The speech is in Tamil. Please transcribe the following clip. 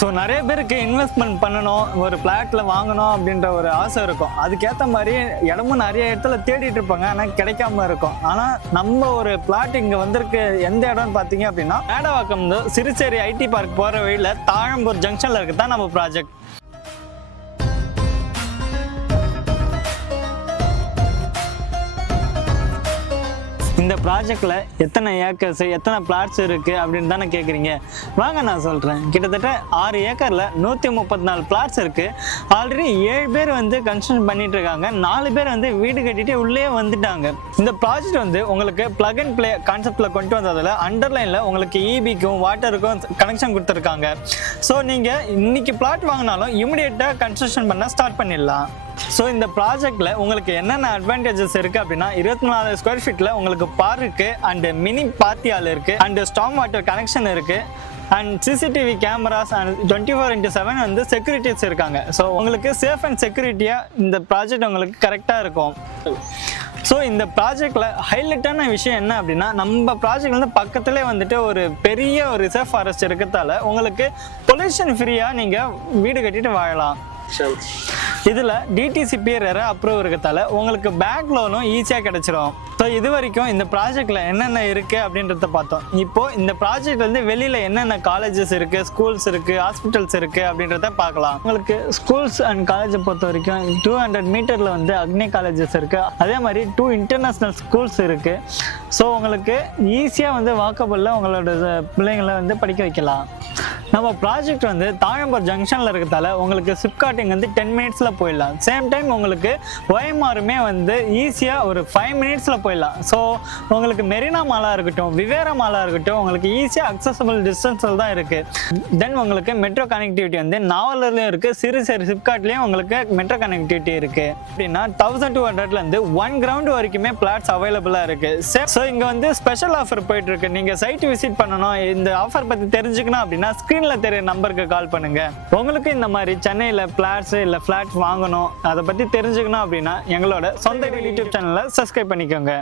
ஸோ நிறைய பேருக்கு இன்வெஸ்ட்மெண்ட் பண்ணணும், ஒரு பிளாட்ல வாங்கணும் அப்படின்ற ஒரு ஆசை இருக்கும். அதுக்கேற்ற மாதிரி இடமும் நிறைய இடத்துல தேடிட்டு இருப்பாங்க, ஆனால் கிடைக்காம இருக்கும். ஆனால் நம்ம ஒரு பிளாட் இங்கே வந்திருக்கு. எந்த இடம்னு பார்த்தீங்க அப்படின்னா மேடவாக்கம் சிறுசேரி ஐடி பார்க் போகிற வழியில் தாழம்பூர் ஜங்ஷனில் இருக்குது தான் நம்ம ப்ராஜெக்ட். இந்த ப்ராஜெக்டில் எத்தனை ஏக்கர்ஸ், எத்தனை பிளாட்ஸ் இருக்குது அப்படின்னு தானே கேட்குறீங்க. வாங்க நான் சொல்கிறேன். கிட்டத்தட்ட 6 ஏக்கரில் 134 பிளாட்ஸ் இருக்குது. ஆல்ரெடி 7 பேர் வந்து கன்ஸ்ட்ரக்ஷன் பண்ணிட்டு இருக்காங்க. 4 பேர் வந்து வீடு கட்டிட்டு உள்ளே வந்துட்டாங்க. இந்த ப்ராஜெக்ட் வந்து உங்களுக்கு பிளக் அண்ட் பிளே கான்செப்டில் கொண்டு வந்ததில் அண்டர்லைனில் உங்களுக்கு இபிக்கும் வாட்டருக்கும் கனெக்ஷன் கொடுத்துருக்காங்க. ஸோ நீங்கள் இன்னைக்கு பிளாட் வாங்கினாலும் இமிடியேட்டாக கன்ஸ்ட்ரக்ஷன் பண்ண ஸ்டார்ட் பண்ணிடலாம். ஸோ இந்த ப்ராஜெக்டில் உங்களுக்கு என்னென்ன அட்வான்டேஜஸ் இருக்குது அப்படின்னா 24 ஸ்கொயர் ஃபீட்டில் உங்களுக்கு பார் இருக்குது, அண்ட் மினி பார்ட்டி ஹால் இருக்குது, அண்ட் ஸ்டார்ம் வாட்டர் கனெக்ஷன் இருக்குது, அண்ட் சிசிடிவி கேமராஸ் அண்ட் 24/7 வந்து செக்யூரிட்டிஸ் இருக்காங்க. ஸோ உங்களுக்கு சேஃப் அண்ட் செக்யூரிட்டியாக இந்த ப்ராஜெக்ட் உங்களுக்கு கரெக்டாக இருக்கும். ஸோ இந்த ப்ராஜெக்டில் ஹைலைட்டான விஷயம் என்ன அப்படின்னா, நம்ம ப்ராஜெக்ட் வந்து பக்கத்துலேயே வந்துட்டு ஒரு பெரிய ஒரு ரிசர்வ் ஃபாரஸ்ட் இருக்கிறதால உங்களுக்கு பொல்யூஷன் ஃப்ரீயாக நீங்கள் வீடு கட்டிட்டு வாழலாம். இதில் டிடிசிபி ரெரா அப்ரூவ் இருக்கிறதால உங்களுக்கு பேங்க் லோனும் ஈஸியாக கிடைச்சிரும். ஸோ இது வரைக்கும் இந்த ப்ராஜெக்டில் என்னென்ன இருக்குது அப்படின்றத பார்த்தோம். இப்போது இந்த ப்ராஜெக்ட் வந்து வெளியில் என்னென்ன காலேஜஸ் இருக்குது, ஸ்கூல்ஸ் இருக்குது, ஹாஸ்பிட்டல்ஸ் இருக்குது அப்படின்றத பார்க்கலாம். உங்களுக்கு ஸ்கூல்ஸ் அண்ட் காலேஜை பொறுத்த வரைக்கும் 200 மீட்டரில் வந்து அக்னி காலேஜஸ் இருக்குது. அதே மாதிரி 2 இன்டர்நேஷ்னல் ஸ்கூல்ஸ் இருக்குது. ஸோ உங்களுக்கு ஈஸியாக வந்து வாக்கபிளில் உங்களோட பிள்ளைங்களை வந்து படிக்க வைக்கலாம். நம்ம ப்ராஜெக்ட் வந்து தாழம்பூர் ஜங்ஷனில் இருக்கிறதால உங்களுக்கு சிப்காட்டிங் வந்து 10 மினிட்ஸில் போயிடலாம். சேம் டைம் உங்களுக்கு ஒயமாருமே வந்து ஈஸியாக ஒரு 5 மினிட்ஸில் போயிடலாம். ஸோ உங்களுக்கு மெரினா மாலாக இருக்கட்டும், விவேரா மாலாக இருக்கட்டும், உங்களுக்கு ஈஸியாக அக்சசபிள் டிஸ்டன்ஸில் தான் இருக்குது. தென் உங்களுக்கு மெட்ரோ கனெக்டிவிட்டி வந்து நாவலர்லேயும் இருக்குது, சிறுசேரி சிப்காட்லேயும் உங்களுக்கு மெட்ரோ கனெக்டிவிட்டி இருக்குது. அப்படின்னா 1200லேருந்து 1 கிரவுண்ட் வரைக்குமே பிளாட்ஸ் அவைலபிளாக இருக்குது. ஸோ இங்கே வந்து ஸ்பெஷல் ஆஃபர் போயிட்டுருக்கு. நீங்கள் சைட் விசிட் பண்ணணும், இந்த ஆஃபர் பற்றி தெரிஞ்சுக்கணும் அப்படின்னா ஸ்க்ரீனில் தெரிய நம்பருக்கு கால் பண்ணுங்கள். உங்களுக்கு இந்த மாதிரி சென்னையில் பிளாட்ஸ் இல்லை ஃப்ளாட் வாங்கணும், அதை பற்றி தெரிஞ்சுக்கணும் அப்படின்னா எங்களோட சொந்த யூடியூப் சேனலை சப்ஸ்கிரைப் பண்ணிக்கோங்க.